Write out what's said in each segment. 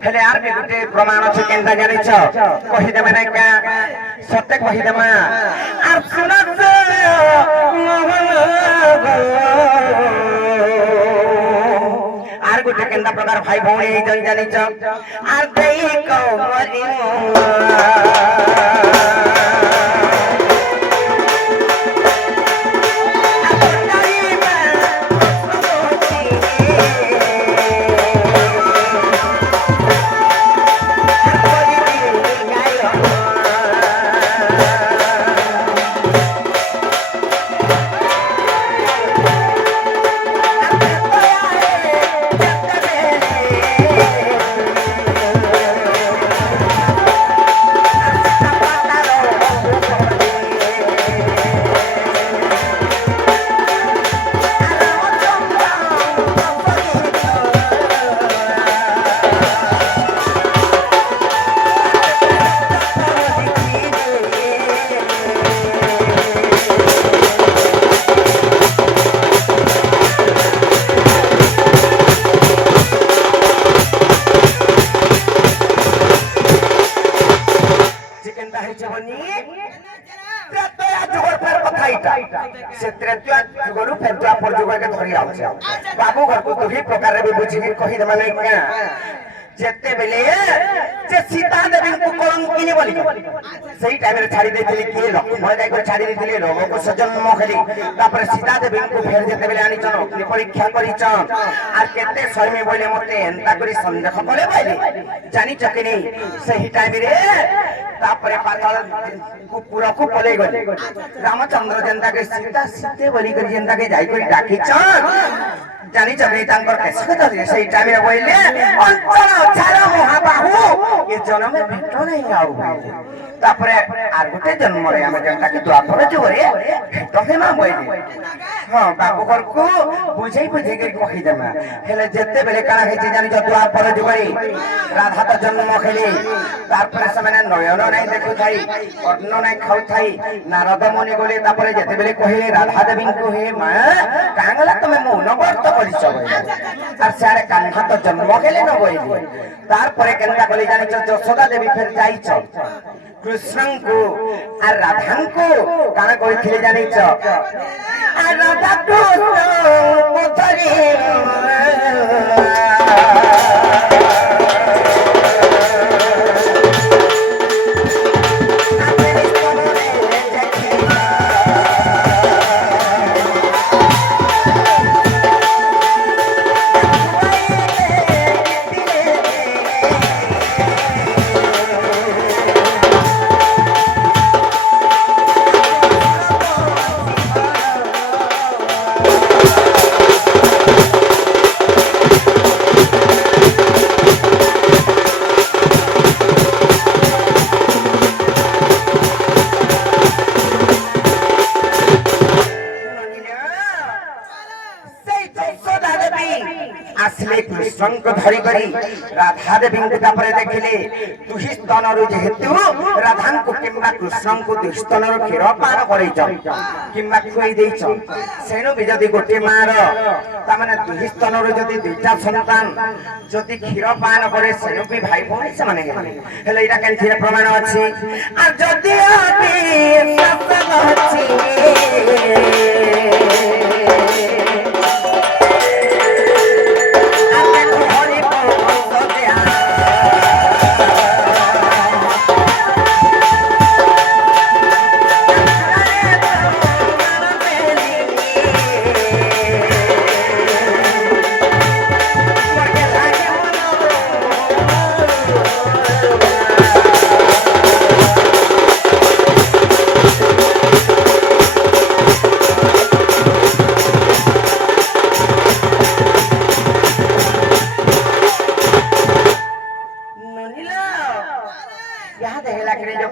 हेले यार भी गुटे प्रमाण अछि केनता जानि छ कहि देबे नै का सत्य कहि देमा आर सुनत आर गुटे केनता प्रकार भाई भौणी जन जानि छ आर देई को मरि बाबू घर को दुही प्रकार भी बुझी कहि दे माने क्या जेते बेले जे सीता देवी को कलंकिनी बोली सही टाइम रे छाड़ी देथिली के लक्ष्मण जाय को छाड़ी देथिली रोग को सजन्म खेली तापर सीता देवी को फेर जेते बेले आनी चन अग्नि परीक्षा करी चन आर केते स्वयं बोले मते एंता करी संदेह करे भाई जानी चकनी सही टाइम रे तापर पाताल को पूरा को पले गले रामचंद्र जनता के सीता सीते बोली कर जनता के जाई को डाकी चन जानी चकनी तांकर कैसे कथा सही टाइम रे बोले अंचल चारो महाबाहु ये जन्म में भेटो नहीं आउ तापरे आर गुटे जन्म रे हम जनता के द्वापर जोरे भेटो हे मा बोले हां बाबू घर को बुझाई बुझाई के कहि देमा हेले जत्ते बेले काना हे जानि जो द्वापर जोरे राधा तो जन्म खेली तारपर समेने नयन नहीं देखु थाई अन्न नहीं खाउ थाई नारद मुनि बोले तापरे जत्ते बेले कहिले राधा देवी को हे मां कांगला तमे मौन व्रत करिस आर सारे कान्हा तो जन्म खेले न बोली तारपरे केनता कली जानि छ यशोदा देवी फेर जाई छ कृष्ण को आ राधा को काना कहिथिले जानि छ आ राधा को पुतरी कृष्ण को धरी करी राधा देवी को तापरे देखिले तुही स्तन रु जेहेतु राधा को किम्बा कृष्ण को दुस्तन रु क्षीर पान करैछ किम्बा खुई दैछ सेनु भी जदी गोटे मार ता माने तुही स्तन रु जदी दुईटा संतान जदी क्षीर पान करे सेनु भी भाई भौणी से माने हेले इटा केन थिरे प्रमाण अछि आ जदी आबी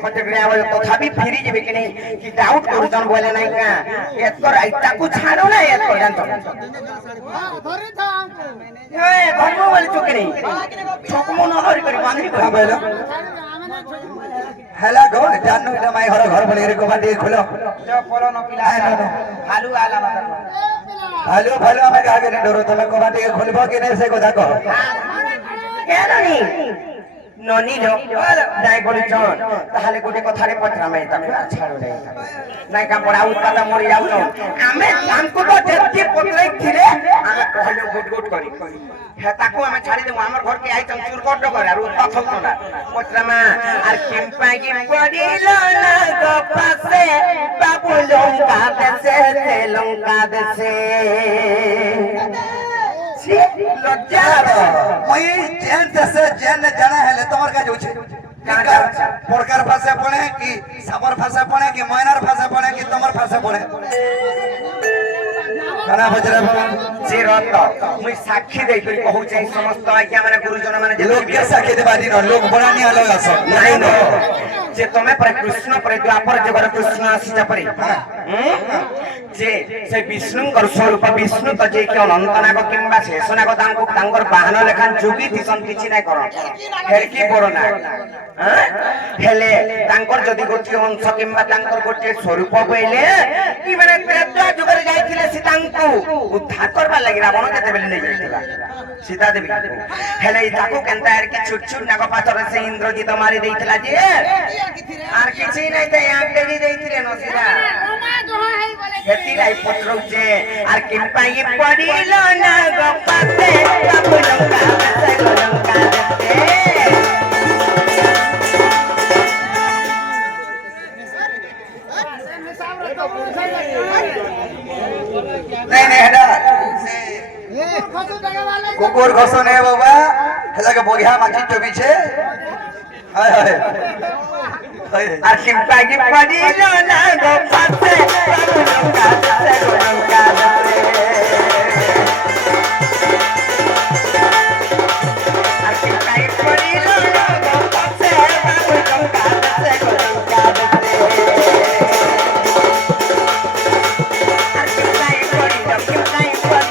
सत्य अछि तथापि फिरी जेबे कि नहीं कि डाउट करजन बोले नहीं का एतकर आइता को छाड़ो ना एतकर जानतो धरे था हमको ए धर्म बोले चुके नहीं ठोकमो न हरि करी बांधी को बोलो हेला गो जाननो इटा माई घर बोले रे को बाटी खोलो जो पोलो न पिला हालू आला हालू भालो हमें का के डरो तमे को बाटी खोलबो कि नहीं से को देखो কেননি ননিলো নাই বলিছন তাহলে গোটে কথারে পচরামে তাকে ছাড়ো নাই নাই কা পড়া উৎপাদা মরি যাউন আমি আমকো তো যেতি পতলাই ছিলে আমি কহিলো গুট গুট করি হে তাকু আমি ছাড়ি দেবো আমার ঘর কে আইতম চুর কট করে আর উৎপাদ হতো না পচরামা আর কেম্পা কি পড়িল না গো পাশে বাবু লঙ্কা দেশে লজ্জা মই জেন দেশে জেন জানা হেলে তোমার কাছে উঠে পরকার ভাষা পড়ে কি সাবর ভাষা পড়ে কি ময়নার ভাষা পড়ে কি তোমার ভাষা পড়ে কানা বজরা চিরত মুই সাক্ষী দেই করি কহুছে এই সমস্ত আজ্ঞা মানে গুরুজন মানে যে লোক কে সাক্ষী দেবা দিন লোক বনানি আলো আস নাই ন যে তুমি পরে কৃষ্ণ পরে দ্বাপর যুগর কৃষ্ণ আসিছা পরে যে সেই বিষ্ণুঙ্কর স্বরূপ বিষ্ণু তো যে কি অনন্তনাগ কিংবা শেষনাগ তাঙ্কু তাঙ্কর বাহন লেখান যোগী দিশন কিছু নাই কর হেরকি বড় না হেলে তাঙ্কর যদি গোটিয়ে অংশ কিংবা তাঙ্কর গোটিয়ে স্বরূপ বইলে কি মানে ত্রেতা যুগরে যাইছিলে সীতাঙ্কু উদ্ধার করবার লাগি রাবণ কেতেবেলে নেই যাইছিলা সীতা দেবী হেলে তাকু কেনতা আর কি ছুট ছুট নাগ পাথরে সে ইন্দ্রজিৎ মারি দেইছিলা যে আর কিছু নাই তাই আঁকড়ি দেইছিলে নসিরা হেতিরাই পত্রছে আর কিম্পাই পড়িল না গো পাতে বাবু লঙ্কা দেশে গো লঙ্কা দেশে নাই নাই হেডা কুকুর ঘষনে বাবা হেলাকে বগিয়া মাছি চবিছে হায় হায় আর কিম্পাই পড়িল না গো পাতে বাবু লঙ্কা দেশে গো লঙ্কা দেশে আর কিম্পাই পড়িল না গো পাতে বাবু লঙ্কা দেশে গো লঙ্কা দেশে আর কিম্পাই পড়িল না গো পাতে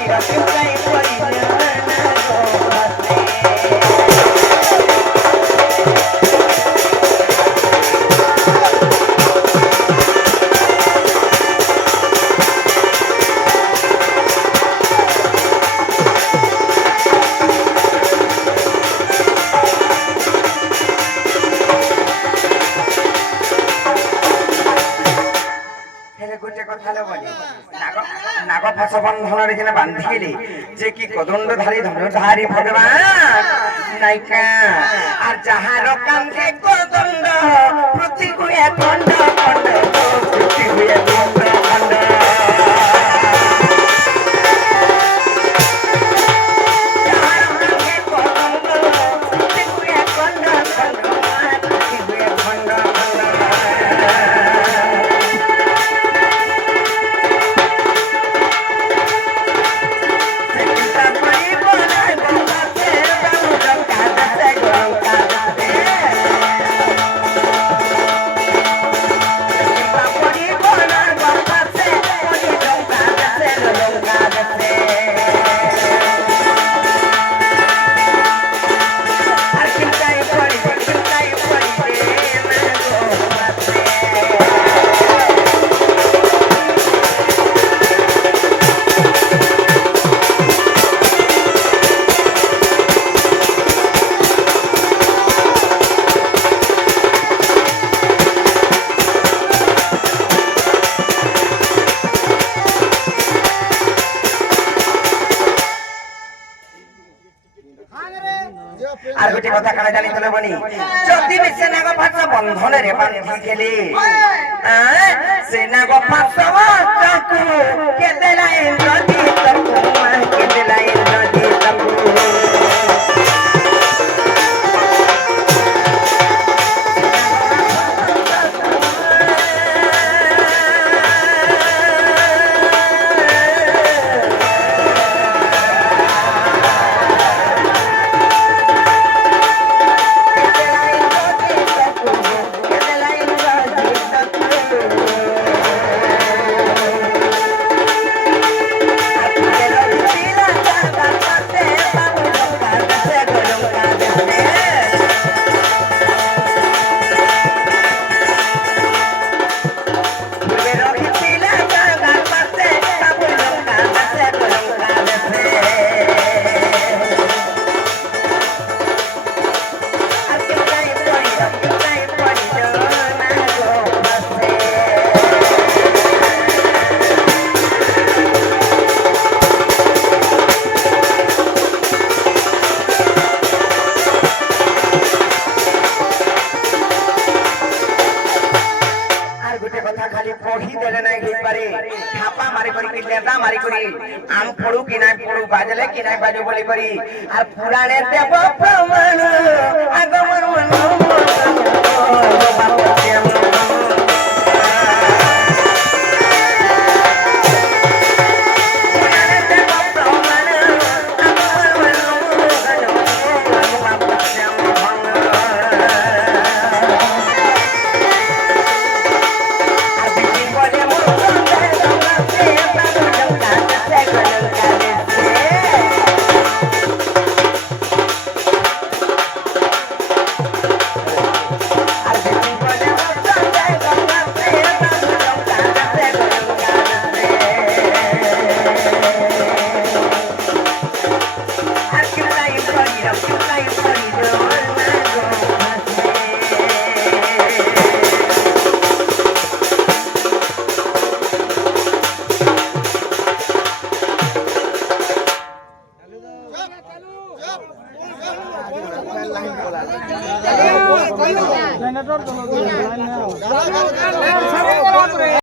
নাগ ফাঁস বন্ধনের এখানে বান্ধিলে যে কি কদণ্ডধারী ধনুধারী ভগবান নাইকা আর যাহার কান্ধে কদণ্ড প্রতি হুয়ে খণ্ড খণ্ড প্রতি হুয়ে খণ্ড খণ্ড যাহার কান্ধে কদণ্ড প্রতি হুয়ে খণ্ড খণ্ড প্রতি হুয়ে খণ্ড খণ্ড আর গোটে কথা কানা জানি তোলে বনি যদি সে নাগ ফাঁস বন্ধনে বান্ধি গেলে সে নাগ ফাঁস চাকু কেতে লাইন নদী তকু কেতে লাইন নদী তকু বেলে নাই ঘেই পারে থাপা মারি করি কি লেটা মারি করি আম পড়ু কি নাই পড়ু বাজলে কি নাই বাজু বলি করি আর পুরাণে দেব প্রমাণ আগমন মন Jangan